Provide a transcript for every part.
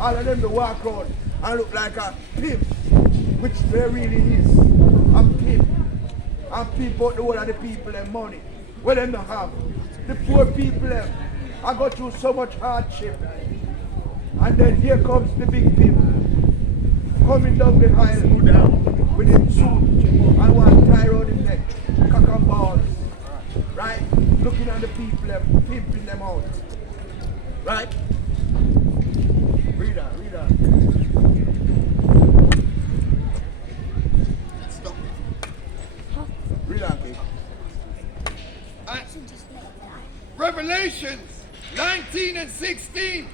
All of them to walk out and look like a pimp, which they really is. A pimp. And pimp out the whole of the people and money. What them not have? The poor people them. I go through so much hardship. And then here comes the big pimp. Coming down the aisle with his suit and one tie around his neck. Cock and balls. Right? Looking at the people them, pimping them out. Right? Read that, read that. Stop. Read that, King. Revelations 19 and 16.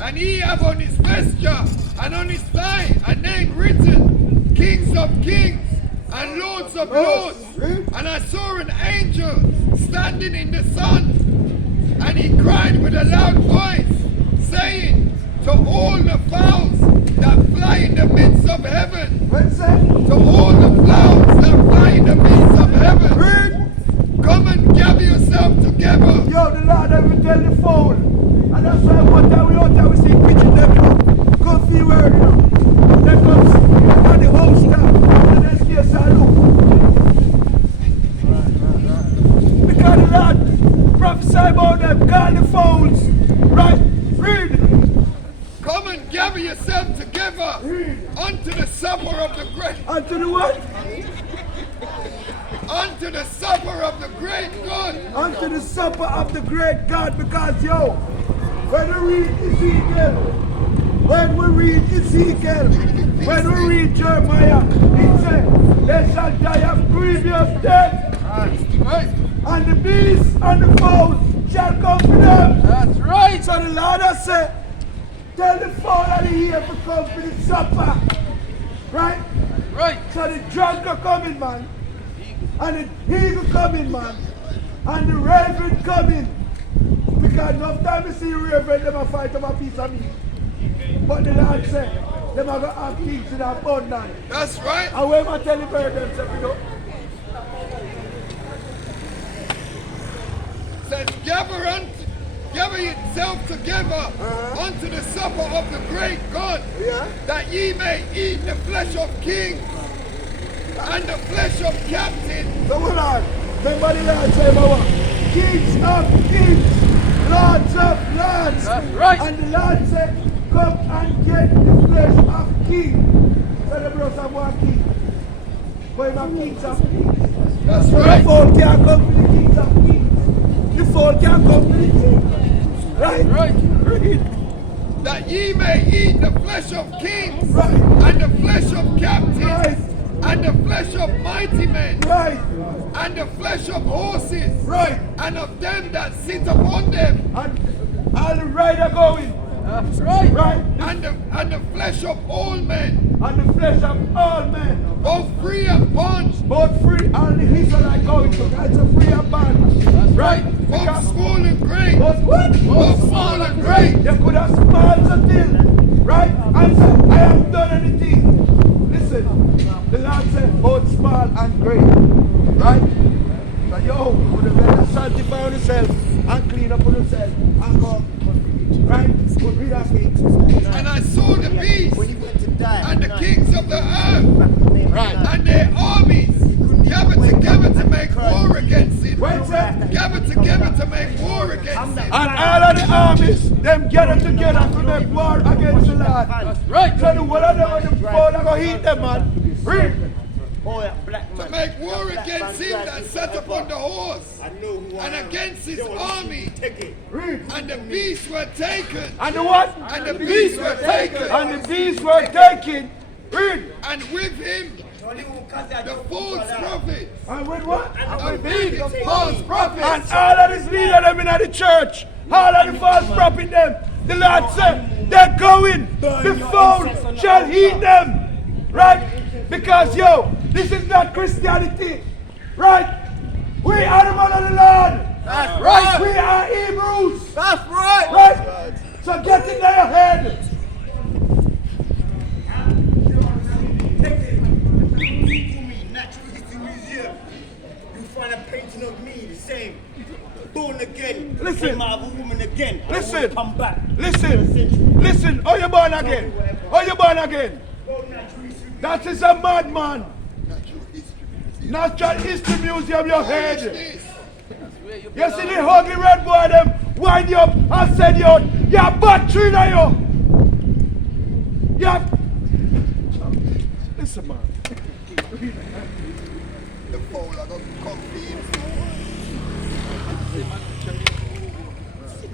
And he have on his vesture and on his thigh a name written, Kings of Kings and Lords of Lords. And I saw an angel standing in the sun, and he cried with a loud voice, saying to all the fowls that fly in the midst of heaven, to all the fowls that fly in the midst of heaven, come and gather yourself together. Yo, the Lord ever tell the fowl. And that's why one time we out there we see preaching them, you know. Come see word, you know. They come on the whole staff and they see us and look. Because the Lord prophesy about them, call the fowls. Right? Read. Come and gather yourself together unto the supper of the great. Unto the what? Unto the supper of the great God. Unto the supper of the great God. Because, yo, when we read Ezekiel, when we read Jeremiah, it says, they shall die of grievous death. Right. And the beasts and the fowls shall come to them. That's right. So the Lord has said, tell the fowl and the ear to come for the supper. Right? Right. So the drunk are coming, man. And the eagle coming, man. And the raven coming. Because enough time you see raven, them a fight over a piece of meat. But the Lord said, them are going to have things in abundance. That's right. And when I tell the bird them, say, you know, says, gather yourself together unto the supper of the great God, that ye may eat the flesh of kings and the flesh of captains. so hold on. Remember the Lord say, kings of kings, lords of lords. That's right. And the Lord said, come and get the flesh of kings. So the brothers have one king. But him have kings of kings. That's So right. the fowl can't come to the kings of kings. The fowl can't come to the king. Right? Right. Read. That ye may eat the flesh of kings Right. and the flesh of captains Right. and the flesh of mighty men Right. and the flesh of horses Right. and of them that sit upon them And all the rider going. That's right. Right. And the flesh of all men, And the flesh of all men. both free and bond, Both free and the Israelite going to. That's a free and bond. That's right. both small and great, Both what? both small and great. They could have small until. Right? And say, I haven't done anything. Listen. The Lord said both small and great. Right? So yo, would have better sanctify yourself and clean up yourself and go. Right? Go read that thing. And I saw the beast and the kings of the earth and their armies gathered together to make war against it. Wait, sir. Gathered together to make war against it. And all of the armies, them gather together to make war against the Lord. That's right. So the one of them and the four are going to hit them, man. Read. To make war against him that sat upon the horse and against his army. Read. And the beasts were taken. And the what? And the beasts were taken. And the beasts were taken. Read. And with him the false prophets. And with what? And with him the false And prophets. all of these leaders them in the church, all of the false prophet them, the Lord said, they're going, the fowl shall eat them. Right? Because yo, this is not Christianity. Right? We are the man of the Lord. That's right. We are Hebrews. That's right. Right? So get in your head. Natural History Museum. You find a painting of me, the same. Born again. Listen. Came out of a woman again. Listen. listen, come back. listen. Are you born again? Are you born again? That is a madman. Natural History Museum, your head. You see the ugly red boy, them wind you up and send you out. You're battery now, you. You're... Listen, man. The foul are not comfy.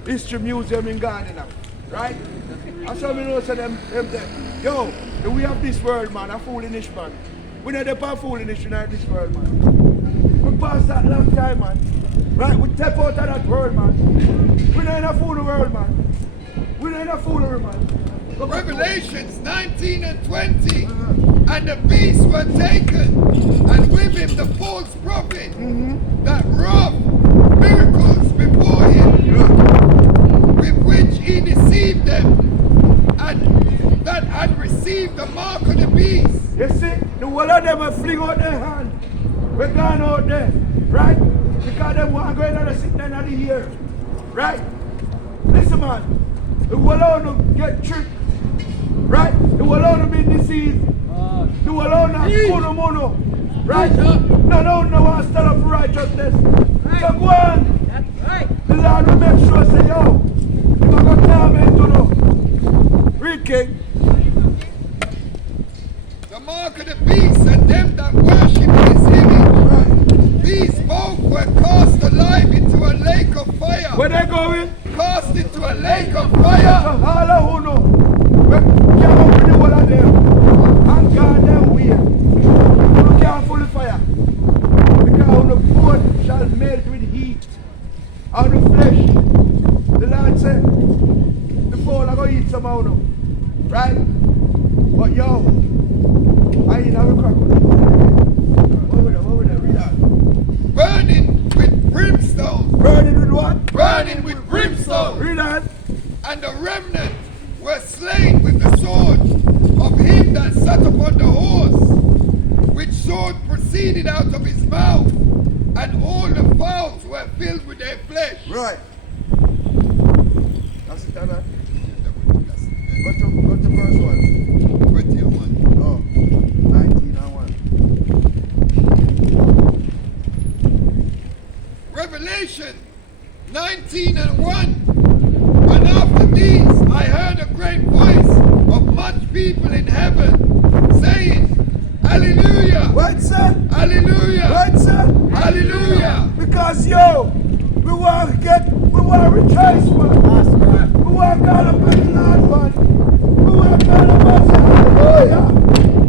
History Museum in Ghana now, right? I saw me know say them yo, we have this world, man, a foolish man. We not the foolish in this world, man. We passed that long time, man. Right? We step out of that world, man. We not in a fool world, man. We not in a foolery, man. Revelations 19 and 20. And the beasts were taken, and with him the false prophet that wrought miracles before him, with which he deceived them, and that had received the mark of the beast. You see, the whole of them are fling out their hand. We're gone out there, right? Because them want to go in and sit down at the ear, right? Listen, man, the whole of them get tricked, right? The whole of them be deceived. The whole of them school no mono, right? No one stand up for righteousness. So go on. The Lord will make sure say, yo, you're going to torment you now. Read, King. The mark of the beast and them that worship his image. These both were cast alive into a lake of fire. Where they going? Cast into a lake of fire. So all of who know, we can't open the whole of them and guard them weird. We can't full the fire. Because the bone shall melt with heat. And the flesh, the Lord said, the fowl are going to eat some of them. Right? But yo, I ain't have a crack with them. What with that? Read that. Burning with brimstone. Burning with what? Burning with brimstone. Read that. And the remnant were slain with the sword of him that sat upon the horse, which sword proceeded out of his mouth, and all the fowls were filled with their flesh. Right. That's it, Anna. Go to verse 1. 20 and 1. Oh, 19 and 1. Revelation 19 and 1. And after these I heard a great voice of much people in heaven saying, Hallelujah! What, sir? Hallelujah! What, sir? Hallelujah! Because, yo, we want to rejoice, man. That's right. We want to call upon the Lord, man. We want to call upon hallelujah.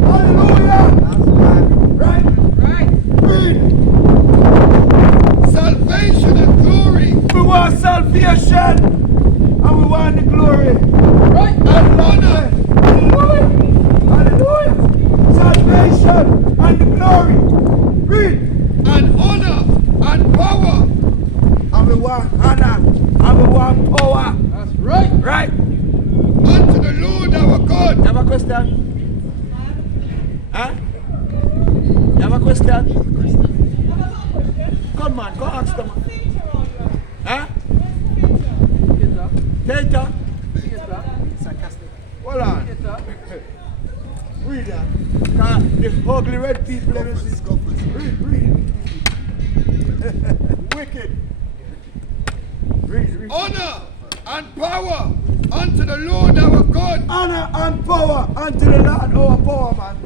Hallelujah. That's right. Right. Read. Salvation and glory. We want salvation. And we want the glory. Right. And honor. Hallelujah. Hallelujah. Salvation and the glory. Read. And honor and power. And we want honor. And we want power. That's right. Right. Unto the Lord our God. You have a question? Huh? You have a question? Come on, go ask them. Huh? Data? Hold on. Read that. The ugly red people. Read. Wicked. Read. Honor and power unto the Lord our God. Honor and power unto the Lord our power, man.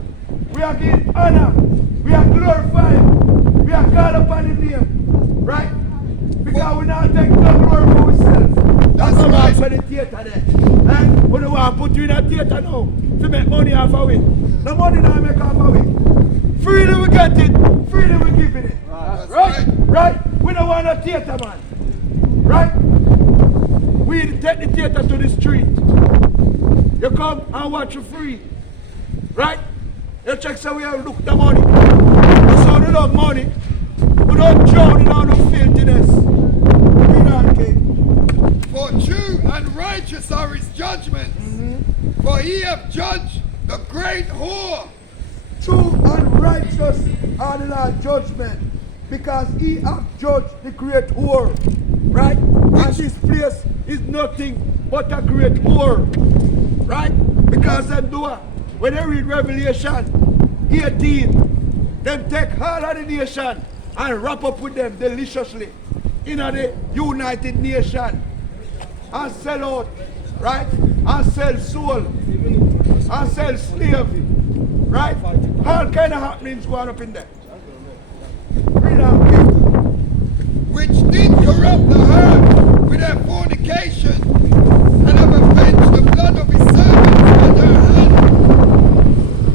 We are giving honor. We are glorifying. We are called upon his name. Right? Because we now take no glory for ourselves. That's right. right. For the theater there. Right? We don't want to put you in a theater now to make money off of it. No money now make off of it. Freedom we get it. Freedom we giving it. That's right. Right? We don't want a theater, man. Right? We take the theater to the street. You come and watch for free. Right? You check so we have look the money. So we love money. We don't drown in all the filthiness. Read on, King. For true and righteous are his judgments. For he hath judged the great whore. True and righteous are the Lord's judgment. Because he hath judged the great whore. Right? And this place is nothing but a great whore. Right? Because them do it. When they read Revelation 18, them take all of the nation and wrap up with them deliciously in the United Nation and sell out, right? And sell soul and sell slave, right? All kind of happenings going up in there. Read out. Which did corrupt the earth with their fornication, and have avenged the blood of his servants by their hand.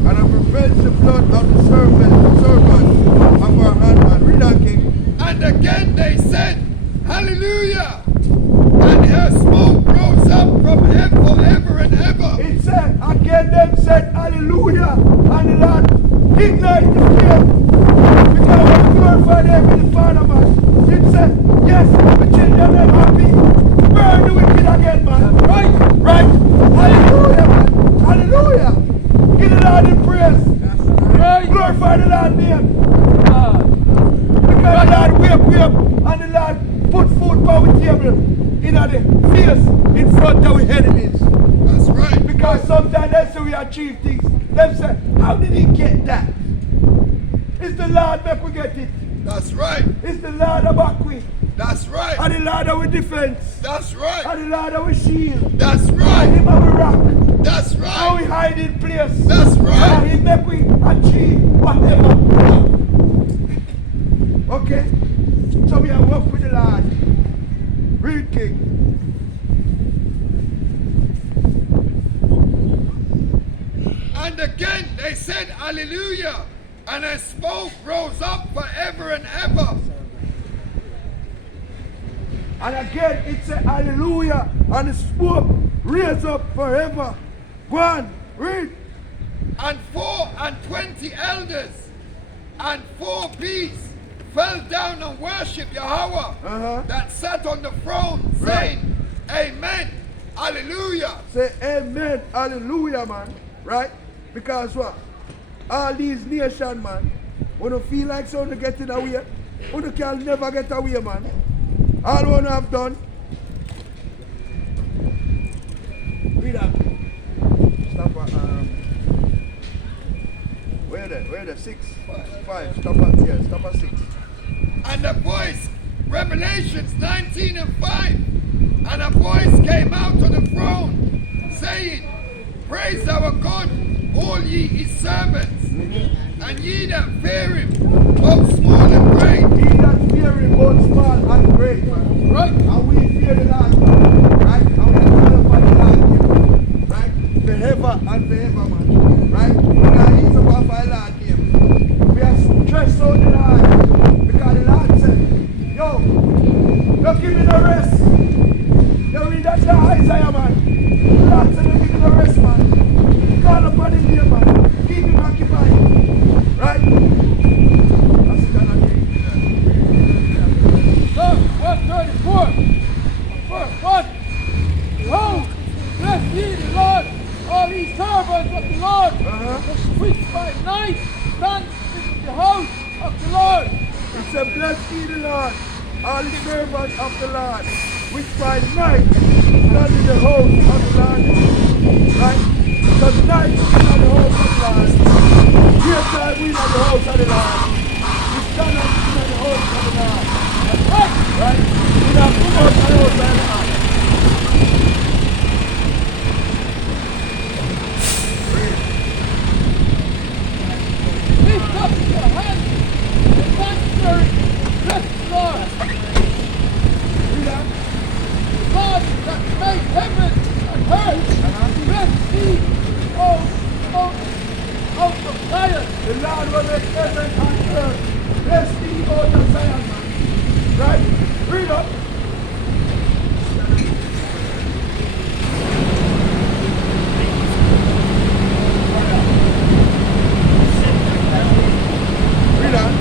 And have avenged the blood of the servant of our hand. And read out, King. And again they said, Hallelujah! And her smoke rose up from heaven forever and ever. It said, again them said, Hallelujah! And the Lord ignite the flame. Because we glorify them in the Father, man. It said, yes, the children are happy. Burn the wicked again, man. Right? Right? Hallelujah, man. Hallelujah. Give the Lord the praise. Right? Glorify the Lord's name. Because the Lord wake up and the Lord put food on the table in the face in front of our enemies. That's right. Because sometimes they say we achieve things. They say, how did he get that? It's the Lord make we get it. That's right. It's the Lord of Bakwi. That's right. And the Lord of our defense. That's right. And the Lord of our shield. That's And right. him of our rock. That's And we right. hide in place. That's right. And he make we achieve whatever. Okay? So we are work with the Lord. Read, King. And again they said, Hallelujah! And her smoke rose up forever and ever. And again it said hallelujah, and the smoke raise up forever. Go on, read. And 24 elders and 4 beasts fell down and worshipped Yahweh that sat on the throne, saying, Amen, Hallelujah. Say amen, hallelujah, man. Right? Because what? All these nations, man, when you feel like someone getting away, you can never get away, man. All one have done. Read that. Stop at where the 6? 5. Stop at 6. And a voice, Revelations 19 and 5, and a voice came out of the throne, saying, Praise our God, all ye his servants, and ye that fear him, both small and great. He that fear him, both small and great, man. Right? And we fear the Lord, man. Right? And we are called upon the Lord, right? Forever and forever, man. Right? We are easy upon our Lord name. We are stressed out the Lord. Because the Lord said, yo, don't give me no rest. You read that the Isaiah, man. The Lord said, don't give me no rest, man. Call upon him here, man. Keep him occupied. Right? That's it, I think. Psalm 134, verse 1. Behold, bless ye the Lord, all ye servants of the Lord, which by night stand in the house of the Lord. It said, bless ye the Lord, all the servants of the Lord, which by night stand in the house of the Lord. Right? Because night is in the house of the Lord. Daytime we in the house of the Lord. We stand up in the house of the Lord. Right? We have come out of the house of the Lord. Lift up your hands, the sanctuary, bless the Lord. Read that. God that made heaven and earth, bless thee, out of Zion. The Lord will make heaven and earth. Bless thee, O the Zion, man. Right? Read up. Read on.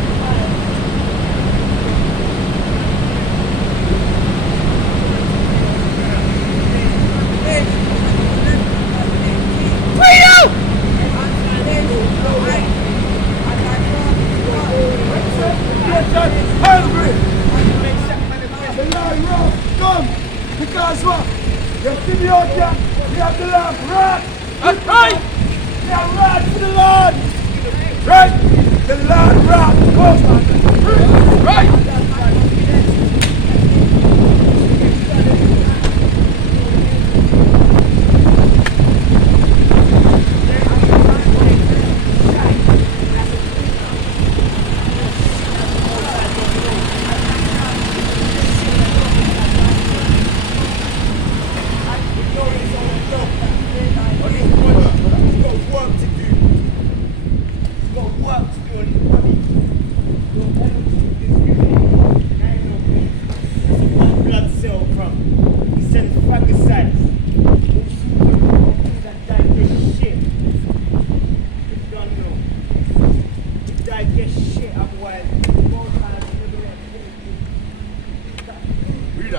Hungry. The the Lamb. Right. That's right. They are right for the Lord. Right. The Lord rock. Right.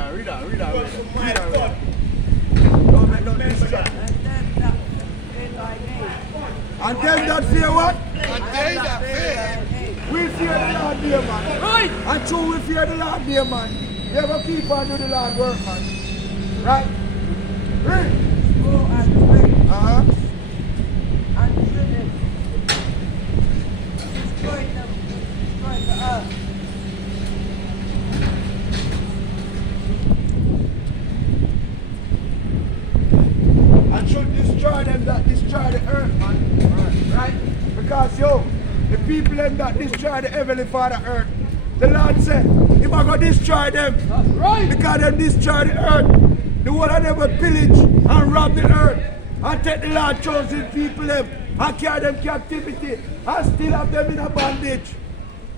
Read that. Don't make no mistake. And them that fear what? And they that fear We fear the Lord, dear man. Right. And true, we fear the Lord, dear man. You ever keep on doing the Lord work, man. Right? Read. Uh-huh. And should destroy them that destroy the earth, man. Right? Because, yo, the people them that destroy the Heavenly Father earth, the Lord said, He's going to destroy them. That's right. Because them destroy the earth. The one of them will pillage and rob the earth. And take the Lord chosen people them and carry them captivity and still have them in a bondage.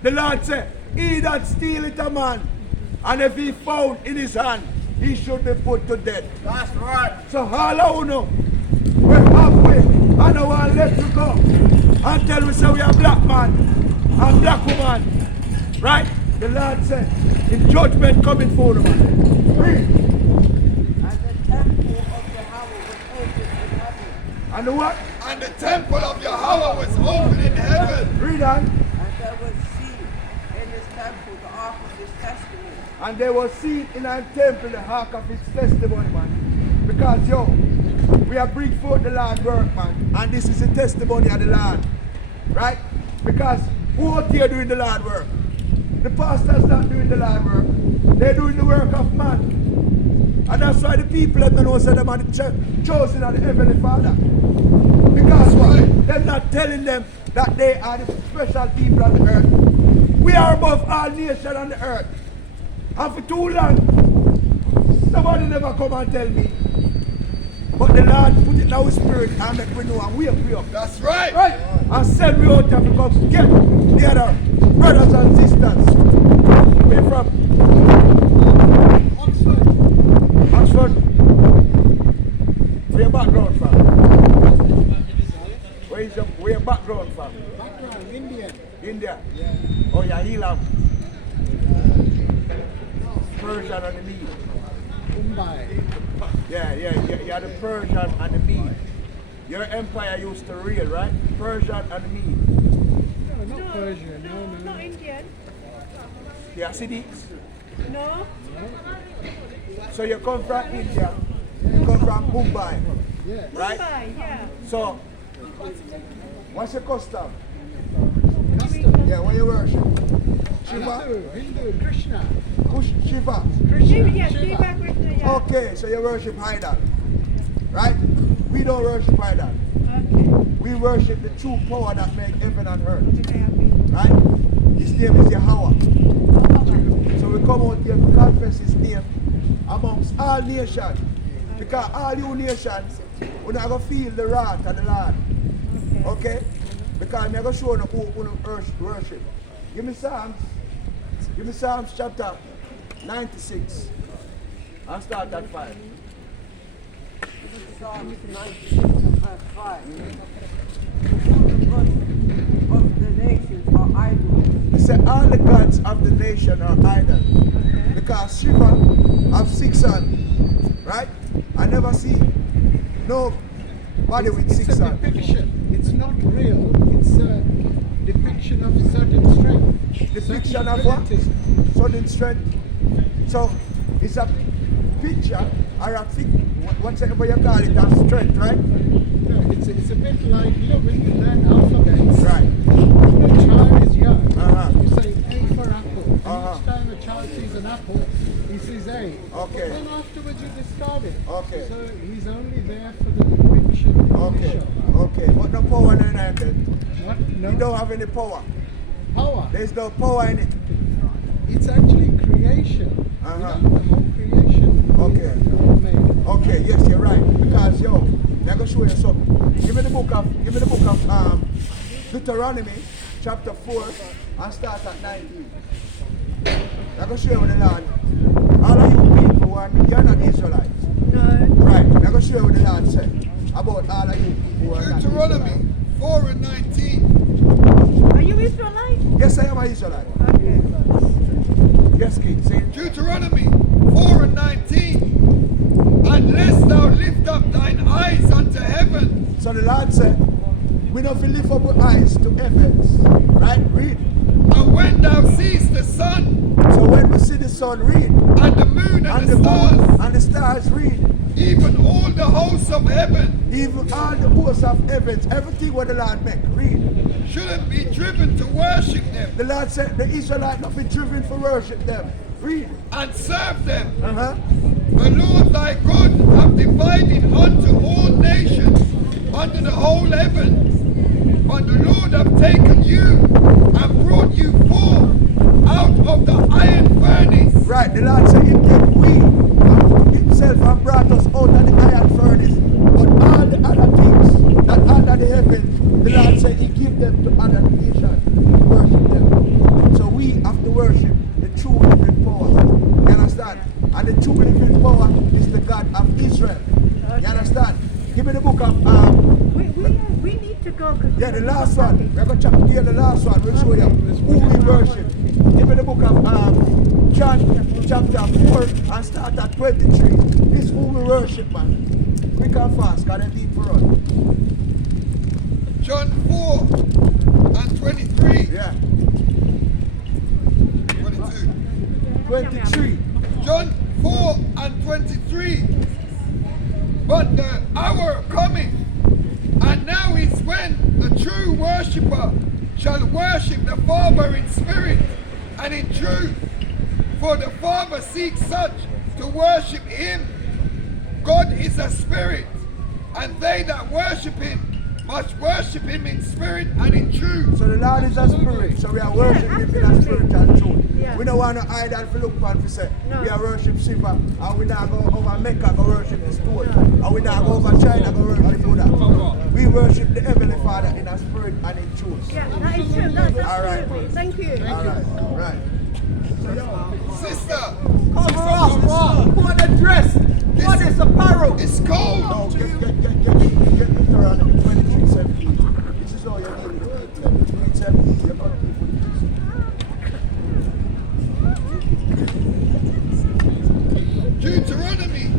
The Lord said, he that stealeth a man, and if he found in his hand, he should be put to death. That's right. So all I know, we're halfway, and I want to let you go. And tell we say we are black man and black woman. Right? The Lord said, in judgment coming for the man. Read. And the what? and the temple of Yahweh was open in heaven. Read on. And there was seen in his temple the ark of his testimony. And they were seen in our temple the ark of his testimony, man. Because, yo, we have bring forth the Lord work, man. And this is the testimony of the Lord. Right? Because who out here doing the Lord work? The pastor's not doing the Lord work. They're doing the work of man. And that's why the people that know say them are the chosen of the Heavenly Father. Because what? They're not telling them that they are the special people on the earth. We are above all nations on the earth. And for too long, somebody never come and tell me. But the Lord put it in our spirit and make we know and wake we up. That's right. Right? And send we out there to come get the other brothers and sisters. Where you from? Oxford. Where your background from? Where your background from? Background, Indian. India? Yeah. Oh, yeah, Elam. Persian and the Mede. Mumbai. Yeah, you're the Persian and the Mede. Your empire used to rule, right? Persian and the Mede. No, not Persian. No. Not Indian. The Hasidics. No. So you come from India, you come from Mumbai, Yeah. right? Mumbai, yeah. So, what's your custom? Custom. Yeah, what you worship? Shiva? Hindu, Krishna. Shiva. Krishna. Yeah, Shiva. Shiva Krishna, yeah. Okay, so you worship idol, right? We don't worship idol. Okay. We worship the true power that made heaven and earth, Okay, happy. right? His name is Yahweh. Oh, So we come out here to confess his name amongst all nations. Because all you nations, we're not going to feel the wrath of the Lord. Okay? Because I'm going to show you who you worship. Give me Psalms. Give me Psalms chapter 96. And start at 5. Psalms 96 and verse 5. The gods of the nations are idols. He said all the gods of the nation are idle. Because Shiva have 6 sons. Right? I never see nobody with 6 It's a sons. depiction. It's not real. It's a depiction of certain strength. Depiction certain of what? abilities. Sudden strength. So it's a picture or a whatever you call it, that's strength, right? No, it's a bit like, you know, when you learn alphabets, Right. when a child is young, Uh-huh. you say A for apple. And Uh-huh. each time a child sees an apple, he sees A. Okay. But then afterwards you discard it. Okay. So he's only there for the conviction. Okay. initial. Okay. But no power in it. What? No You don't have any power. power. There's no power in it. It's actually creation. Uh-huh. You know, the whole creation Okay. is God made. Okay, yes, you're right. Because yo, I'm gonna show you something. Give me the book of Deuteronomy, chapter 4, and start at 19. I'm gonna show you what the Lord. All of you people, you're not Israelites. No. Right. I'm gonna show you what the Lord said about all of you people who are not Deuteronomy Israelites. 4 and 19. Are you Israelite? Yes, I am an Israelite. Okay. Yes, King. See? Deuteronomy 4 and 19. Unless thou lift up thine eyes unto heaven, So the Lord said, we don't feel lift up our eyes to heavens. Right? Read. and when thou seest the sun So when we see the sun, read. and the moon and And the the stars, moon and the stars, read. even all the hosts of heaven, Even all the hosts of heavens, everything what the Lord make, read. shouldn't be driven to worship them The Lord said the Israelites not be driven for worship them. Read. and serve them. Uh-huh. The Lord thy God hath divided unto all nations under the whole heaven. But the Lord hath taken you and brought you forth out of the iron furnace. Right, the Lord said he took we himself and brought us out of the iron furnace. But all the other things that under the heaven, the Lord said he give them to other nations to worship them. So we have to worship the true living power. You understand? And the true living power is the God of Israel. You understand? Give me the book of We need to go. 'Cause yeah, the last one. We're going to hear the last one. We'll show you who we worship. Give me the book of John chapter 4 and start at 23. This is who we worship, man. Quick and fast, because it's deep for us. John 4 and 23. Yeah, 22. 23. John 4 and 23. But the hour cometh, and now is when the true worshipper shall worship the Father in spirit and in truth. For the Father seeks such to worship him. God is a spirit, and they that worship him must worship him in spirit and in truth. So the Lord is a spirit, so we are worshiping him in a spirit and truth. Yeah. We don't want to idol for look upon for say, No. we are worship Shiva, and we not go over Mecca, go worship the stone, and we not go over China, go worship Buddha. We worship the Heavenly Father in a spirit and in truth. Yeah, that is true. That's All right. absolutely. Thank you. All right, right. Sister, Cover up. Put a dress. What is apparel? it's cold. No, get Deuteronomy 23:17. This is all you need. 23:17. You got people. Deuteronomy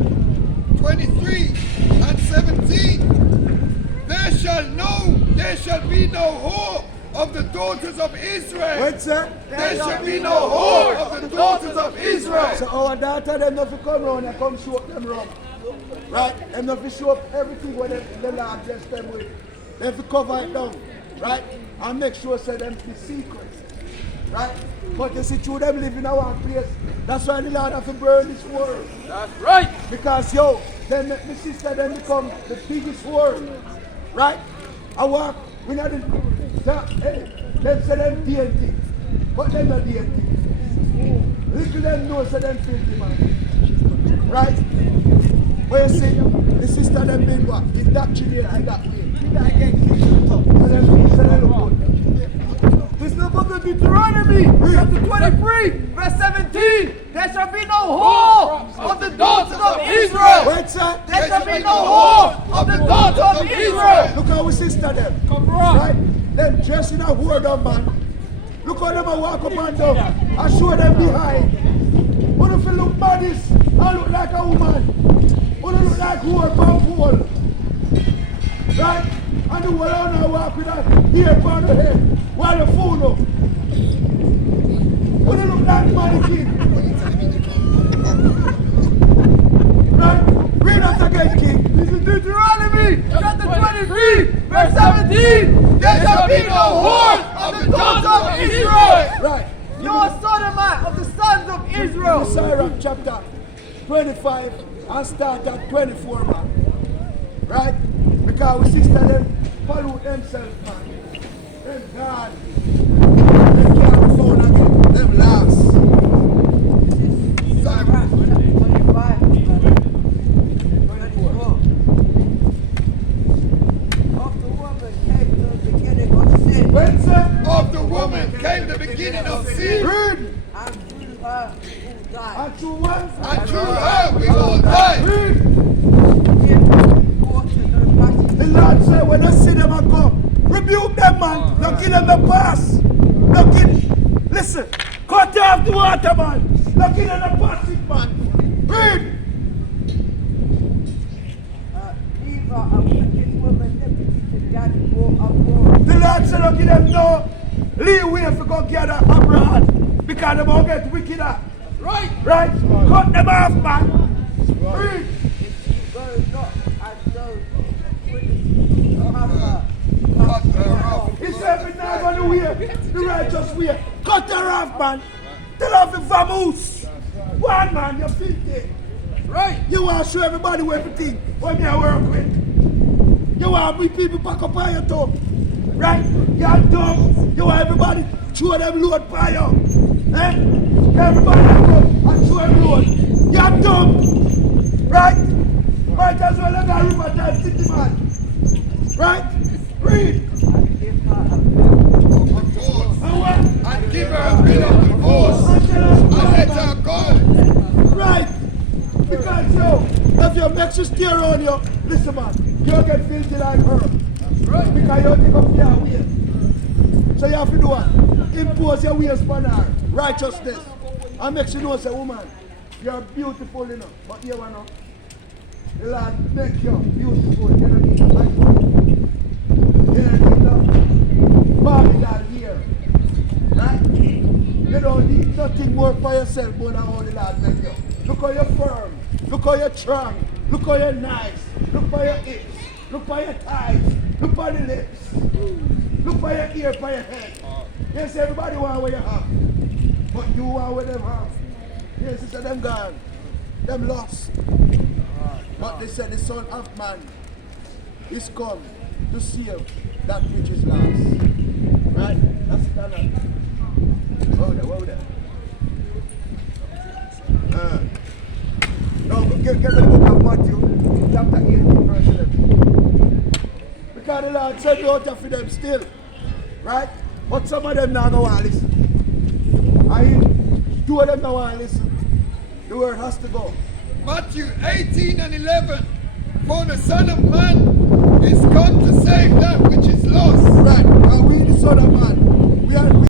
23 and 17. There shall be no whore of the daughters of Israel. Wait, sir. There shall be no whore of the daughters of Israel. So our daughter, them not to come round and come show up them wrong. Right? Them not to show up everything what the Lord bless them with. They have to cover it down. Right? And make sure so them be secret. Right? But you see, through them living in one place, that's why the Lord have to burn this world. That's right. Because yo, then my sister then become the biggest world. Right? I walk, we not the hey, them say them DNT. But them not DNT. Little them know say them filthy man. Right? But you see, the sister them been what? Indoctrinated in that way. You gotta get kicked up. And them people say they look good. This is the book of Deuteronomy, chapter 23, verse 17. There shall be no whore of the daughters of Israel. Wait, sir. There shall be no whore of the daughters of Israel. Look how we sister them. Come on. Right? Them dressed in a word of man. Look how them a walk up and down and show them behind. What if you look baddest and look like a woman? What if you look like whore from whole? Right? And the whole on a walk with that hair upon the head while the fool up. What if you look like mannequin? Right? Read that again. again, King. This is Deuteronomy chapter 23, verse 17. There shall be no whore of the daughters of Israel. Right. No sodomite of the sons of Israel. Sirach chapter 25 and start at 24, man. Right? Because we sister them pollute themselves, man. Them God. Them can't be found again. Them last. Sirach chapter 25, verse 24. Of the woman came the beginning of sin, When, sir? Of the woman came the beginning of sin, Read. and through her we will die. And through what? and through her we all die. Read. Give water to the passion. The Lord said, when I see them and come, rebuke them, man. Don't give them the pass. Don't give. Listen. Cut off the water, man. Don't give them the passage, man. Read. Neither a wicked woman deputy to daddy or abroad. The Lord said, don't give them no leeway for go gather abroad. Because they won't get wickeder. Right. Right? Cut them off, man. Read. If she go not as those have her. Cut her off. He said, if it's not going to way, the righteous way. Cut her off, man. Tell off the vamoose. One, man, you're filthy. Right. You want to show everybody everything what me I work with. You want me people back up on your toe. Right? You're dumb. You want everybody show them load by you. Eh? Everybody go and show them load. You're dumb. Right? Might as well have a river time city man. Right? Read. Give her a bill. Divorce. And what? And give her a bill of divorce. And tell her And to let go, man. her go. Right. Because if you make you stay around you, listen man, you get filthy like her. Right. Because you take up your waist. So you have to do what? Impose your waist upon her. Righteousness. And make you know, say, woman, you're beautiful enough. But you know, the Lord make you beautiful. You don't need like you don't need Babylon here. Right? You don't need nothing more for yourself more than how the Lord make you. Look how you're firm. Look how you're strong. Look how you're nice. Look for your hips. Look for your thighs. Look for the lips. Look for your ear, for your head. Yes, everybody want what you have. But you want what them have. Yes, it's them gone. Them lost. But they said the Son of Man is come to save that which is lost. Right? That's standard. Whoa there. No, get the book of Matthew, chapter 18, verse 11. Because the Lord said you out for them still. Right? But some of them now don't want to listen. And two of them don't want to listen. The word has to go. Matthew 18 and 11. For the Son of Man